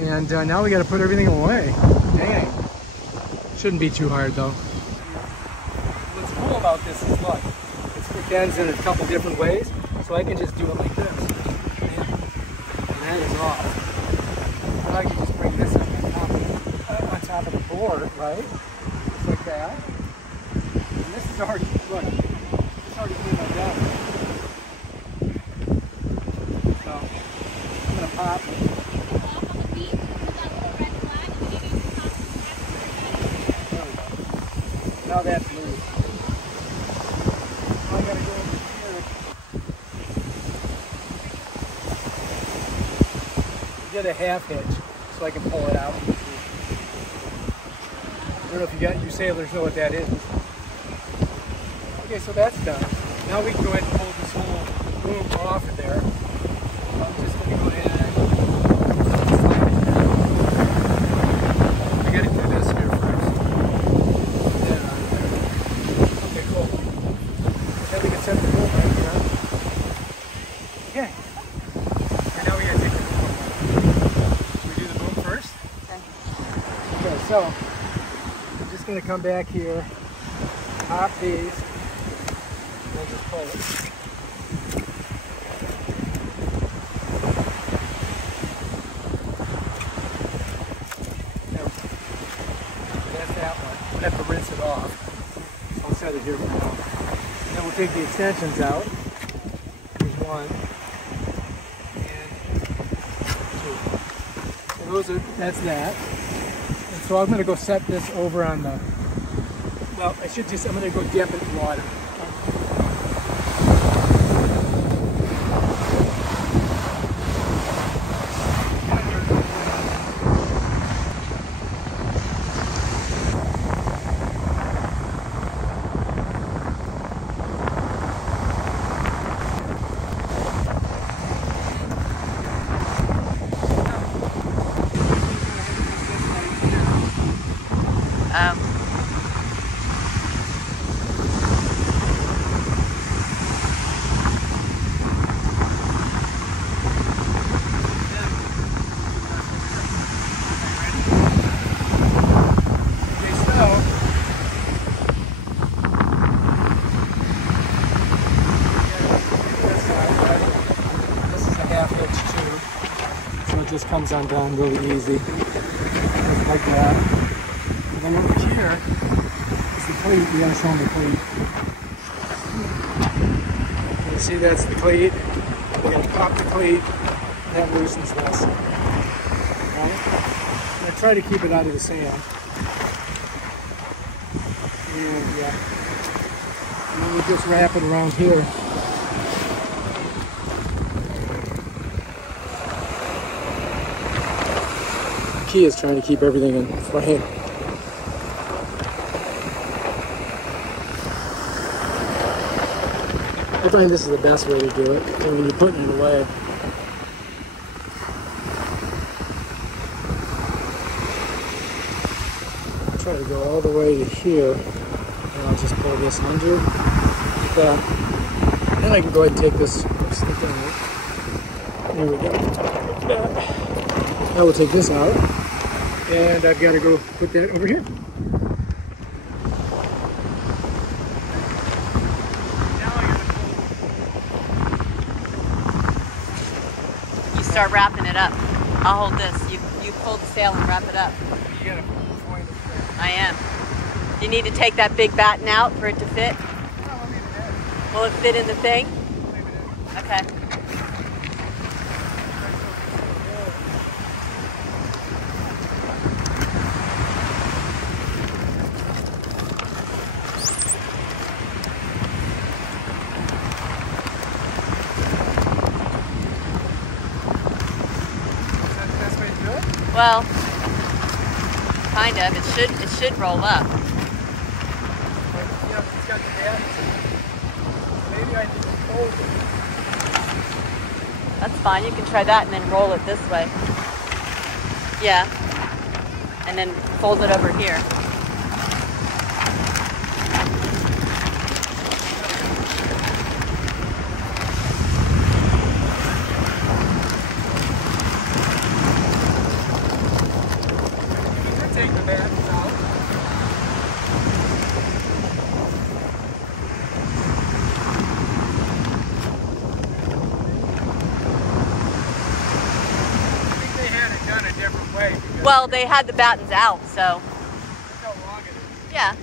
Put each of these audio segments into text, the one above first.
And now we got to put everything away. Dang. Shouldn't be too hard though. What's cool about this is look, it bends in a couple different ways, so I can just do it like this. And that is off. So I can just bring this up on top of the board, right? Just like that. And this is already, look, this already came like that. So I'm gonna pop it. Now that's loose. All I gotta do is here. Get a half hitch so I can pull it out. I don't know if you sailors know what that is. Okay, so that's done. Now we can go ahead and pull this whole boom off of there. I'm just gonna go ahead and slide it down. I gotta do this here first. Okay, cool. Now we can set the boom right here. Okay. And now we gotta take the boom off. Should we do the boom first? Okay, so I'm just gonna come back here, pop these, and then just pull it. Have to rinse it off. I'll set it here for now. Then we'll take the extensions out. Here's one and two. So those are, that's that. And so I'm going to go set this over on the, well, I'm going to go dip it in water. Just comes undone really easy, like that. And then over here is the cleat. You gotta show them the cleat. You see that's the cleat. We're gonna pop the cleat. That loosens this. Right? I'm gonna try to keep it out of the sand. And then we'll just wrap it around here. Key is trying to keep everything in frame. I find this is the best way to do it, when you're putting it away. I'll try to go all the way to here, and I'll just pull this under, like that. And then I can go ahead and take this, there we go. Like that. Now we'll take this out, and I've got to go put that over here. You start wrapping it up. I'll hold this. You pull the sail and wrap it up. You gotta point it there. I am. You need to take that big batten out for it to fit? No, I'll leave it in. Will it fit in the thing? Leave it in. Okay. Well, kind of. It should roll up. Yeah, it's got the gas. Maybe I need to fold it. That's fine. You can try that and then roll it this way. Yeah. And then fold it over here. take the battens out. I think they had it done a different way. Well, they had the battens out, so. Look how long it is. Yeah.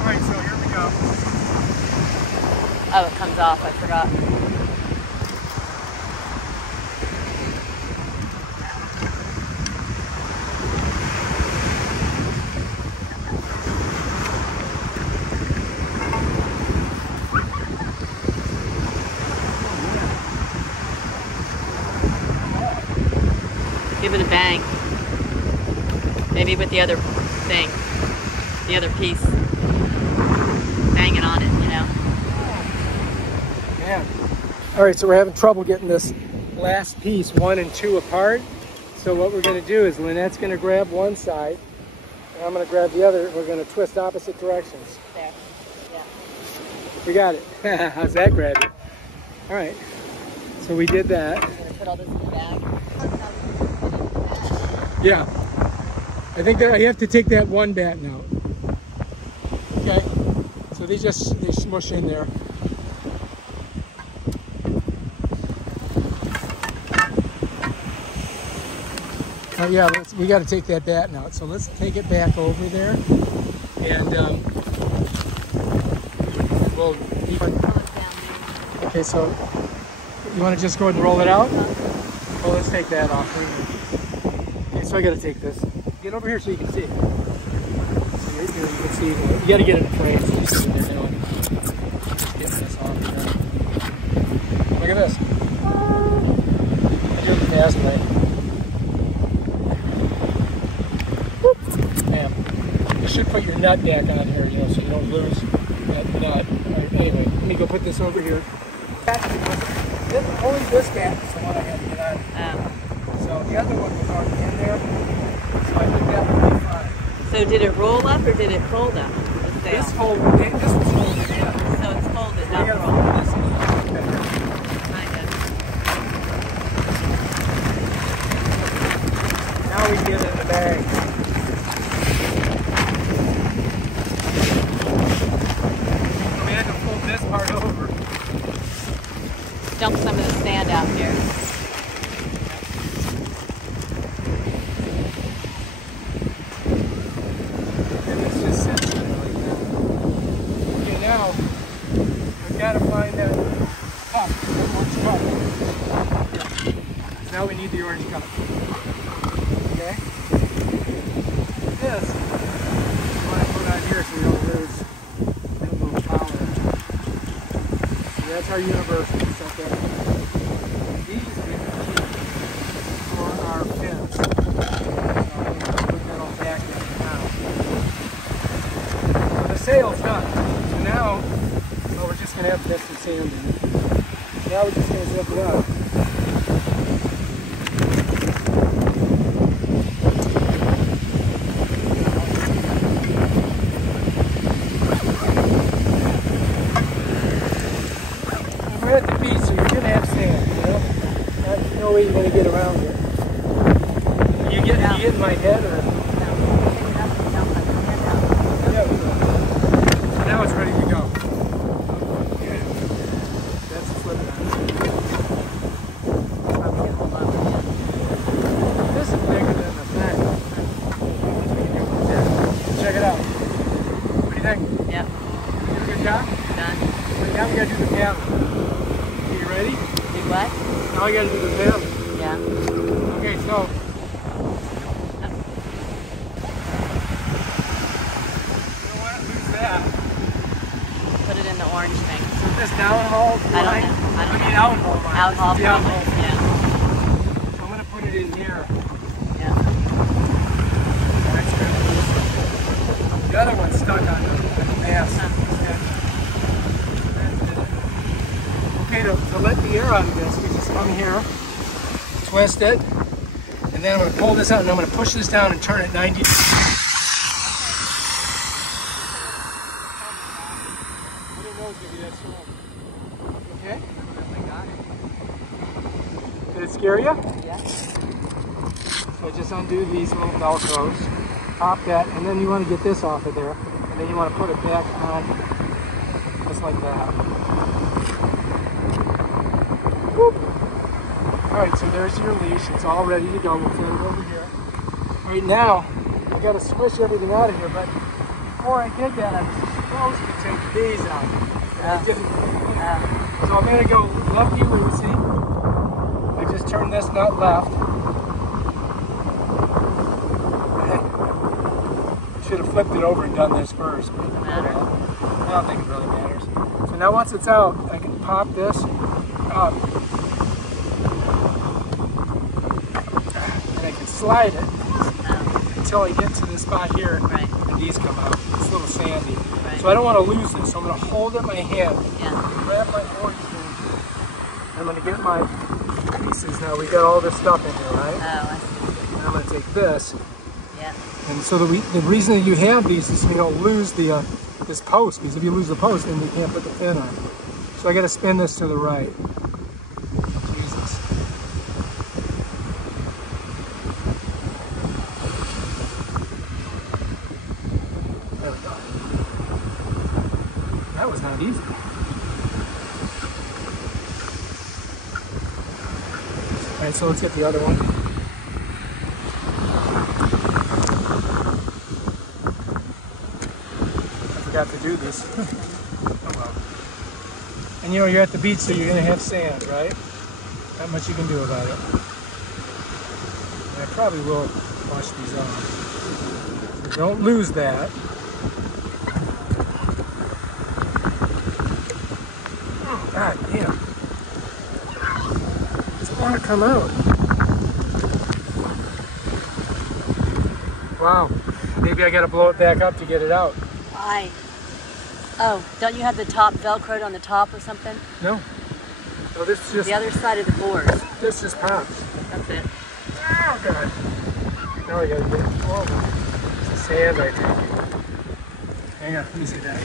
Alright, so here we go. Oh, it comes off, I forgot. Give it a bang. Maybe with the other thing, the other piece. Banging on it, you know. Yeah. All right, so we're having trouble getting this last piece 1 and 2 apart. So what we're going to do is Lynette's going to grab one side, and I'm going to grab the other. We're going to twist opposite directions. There. Yeah. We got it. How's that grab it? All right. So we did that. I'm going to put all this in the bag. Yeah. I think that you have to take that one batten out. Okay. So they smush in there. Oh yeah, we got to take that batten out. So let's take it back over there, and we'll. Okay, so you want to just go ahead and roll it out? Well, let's take that off. Okay, so I got to take this. Get over here so you can see. So you can see. You got to get it in frame so you see what they're doing. Just getting this off here. Look at this. I do it the fast way. Bam. You should put your nut back on here, you know, so you don't lose that nut. Right, anyway, let me go put this over here. Only this bat is the one I had to get on. So the other one was already in there. So I think that would be fine. So did it roll up or did it fold up? This was folded in. So it's folded, not rolled. Now we get it in the bag. We had to fold this part over. Dump some of the sand out here. And this just sits there like that. Okay, now we've got to find that cup, that orange cup. Yeah. Now we need the orange cup. Okay? This you want to put on here so we don't lose that little power. So that's our universal. Set that. These we can keep for our pins. So I'm going to put that all back in now. So the sail's done. So now, we're just going to have to have some sand in it. Now we're just going to zip it up. We're at the beach, so you're going to have sand, you know? There's no way you're going to get around it. You get in my head, or? Yeah, we will. So now it's ready to go. Okay. That's the flip down. This is bigger than the thing. Check it out. What do you think? Yep. You did a good job? Done. Now we got to do the paddle. You ready? Do what? Now I got to do the paddle. Yeah. Okay, so. You don't want to lose that. Put it in the orange thing. This downhaul line? I don't know. I mean outhaul line. Outhaul This is the probably. outhaul. Yeah. So I'm going to put it in here. Yeah. The other one's stuck on the mast. Okay, to let the air out of this, we just come here, twist it, and then I'm going to pull this out and I'm going to push this down and turn it 90 degrees. I didn't know it was going to be that strong. Okay? Did it scare you? Yeah. So just undo these little Velcros, pop that, and then you want to get this off of there, and then you want to put it back on, just like that. Whoop. All right, so there's your leash. It's all ready to go. We'll put it over here. Right now, I got to squish everything out of here, but before I did that, I was supposed to take these out. I didn't. So I'm going to go lefty loosey. I just turned this nut left. Should have flipped it over and done this first. But doesn't matter. I don't think it really matters. So now once it's out, I can pop this up. And I can slide it until I get to the spot here. Right. And these come out. It's a little sandy. Right. So I don't want to lose this. So I'm going to hold it in my hand. Yeah. Grab my oyster. I'm going to get my pieces. Now we got all this stuff in here, right? Oh, I see. And I'm going to take this. Yeah. And so the reason that you have these is so you don't lose the this post, because if you lose the post, then you can't put the pin on. So I got to spin this to the right. Jesus. There we go. That was not easy. All right, so let's get the other one. Got to do this. Oh well. And you know, you're at the beach, so you're going to have sand, right? Not much you can do about it. And I probably will wash these off. So don't lose that. Oh, God damn. It's going to come out. Wow. Maybe I got to blow it back up to get it out. Why? Oh, don't you have the top Velcroed on the top or something? No. No, this is just... The other side of the board. This just pops. That's it. Oh, God. Now I gotta get it over. It's the sand, I think. Hang on, let me see that.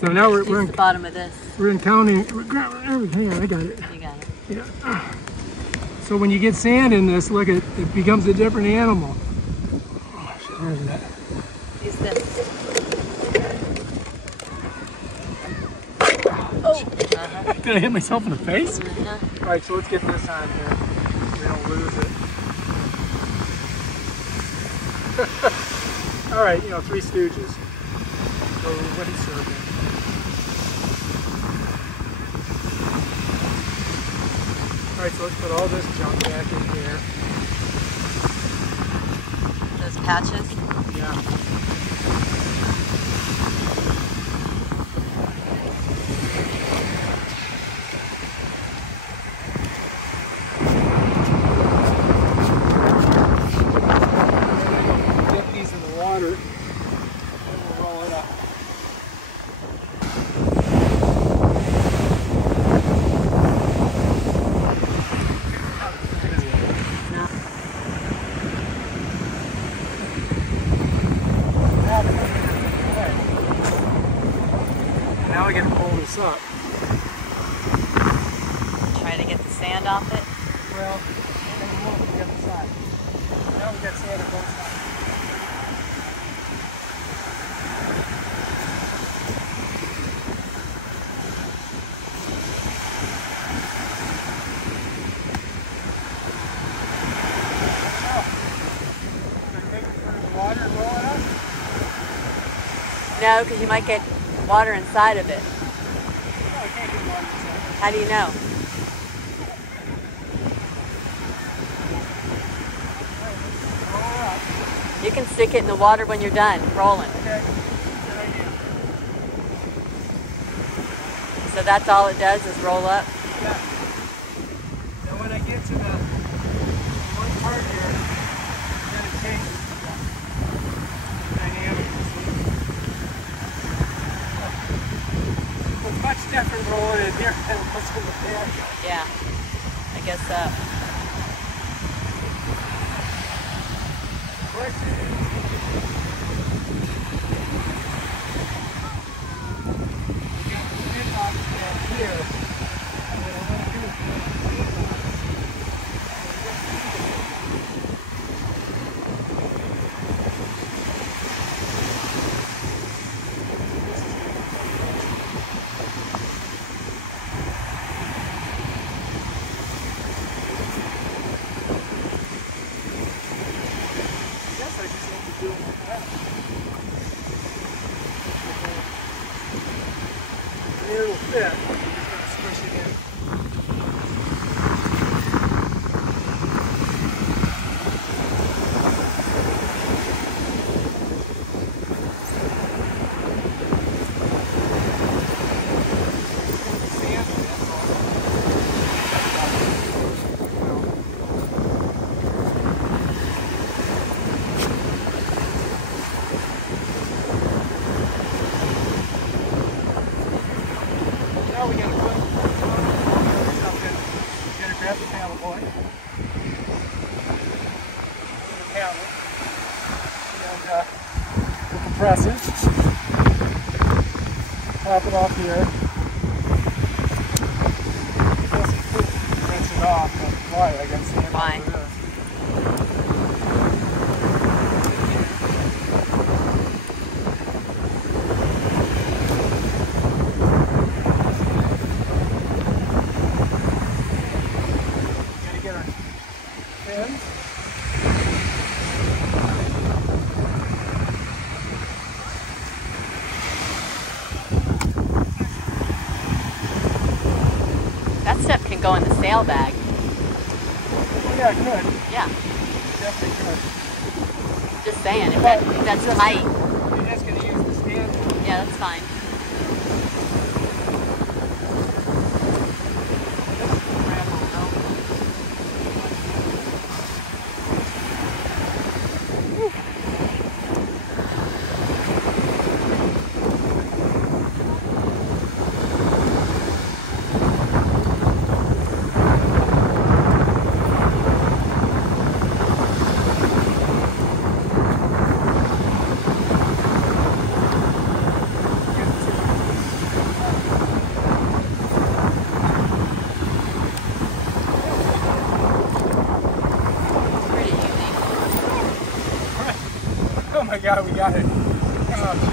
So now we're in the bottom of this. We're in counting. Hang on, I got it. You got it. Yeah. So when you get sand in this, look, it becomes a different animal. Oh, shit, where's that? Use this. Oh! Did I hit myself in the face? Uh-huh. All right, so let's get this on here so we don't lose it. All right, you know, Three Stooges. So windsurfing. All right, so let's put all this junk back in here. Those patches? Yeah. Get these in the water, and we'll roll it up. Now we get to pull this up. Try to get the sand off it. Well, and then we'll look at the other side. Now we got sand on both sides. Water and roll it up? No, because you might get water inside of it. No, I can't get water inside. How do you know? You can stick it in the water when you're done rolling. Okay, good idea. So that's all it does is roll up? Yeah. Now when I get to the one part here, I'm going to change the dynamic. It's much different rolling in here than it was in the pad. Yeah, I guess so. here will fit. I'm just going to squish it in. Now we got to put something. We got to grab the paddleboard, the paddle, and the compressors. Pop it off here. Rinse it off, but why? I got to stand Why? over this. That SUP can go in the sail bag. Yeah, it could. Yeah, Definitely could. just saying, if But that's just- tight. You're just going to use the stand. Yeah, that's fine. Oh my God, we got it. Come on.